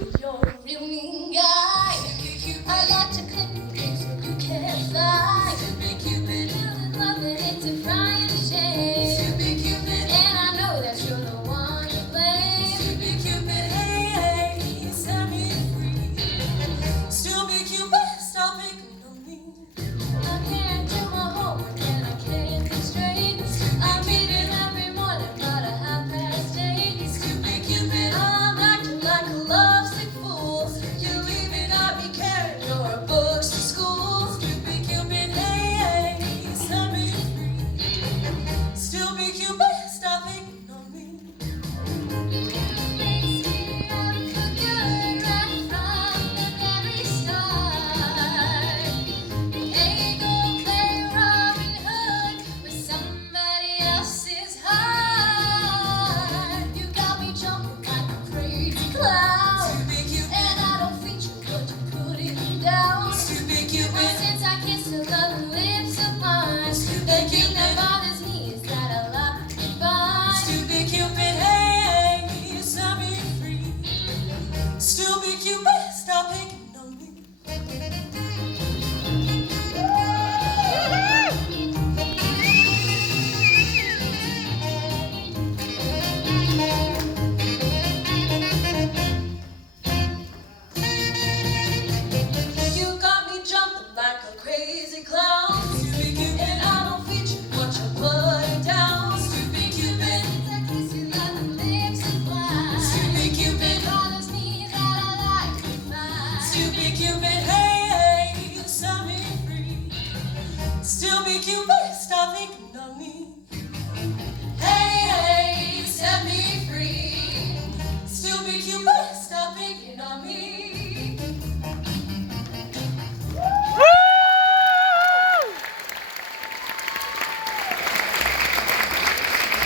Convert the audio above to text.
You're a real mean guy. I like to clip your wings so you can't fly. Stupid Cupid, love it, it's a crying shame. Stupid Cupid, and I know that you're the one to blame. Stupid Cupid, hey, hey, set me free. Stupid Cupid, stop picking on me. I can't do my homework and I can't think straight. I'm eating every morning about 8:30. Stupid Cupid, I'm acting like a lovesick fool. You leave me not be carrying your books to school. Stupid Cupid, hey, hey, set me free. Stupid Cupid, stop picking on me. Makes me want to good right from the very start. Hey, go play Robin Hood with somebody else's heart. You got me jumping like a crazy clown. Stupid Cupid, and I don't feature, but you put it down. Stupid Cupid, since I kissed the loving lips of mine, the thing that bothers me is that I locked it by. Stupid Cupid, hey, you set me free. Stupid Cupid, stop picking on me. You got me jumping like a crazy clown. Stupid Cupid, and I don't feature, but you're putting down. Stupid Cupid, I kiss you like the lips of wine. Stupid Cupid, bothers me that I like to find. Stupid Cupid, hey, hey, you set me free. Stupid Cupid, stop picking on me. Hey, hey, you set me free. Stupid Cupid, stop picking on me.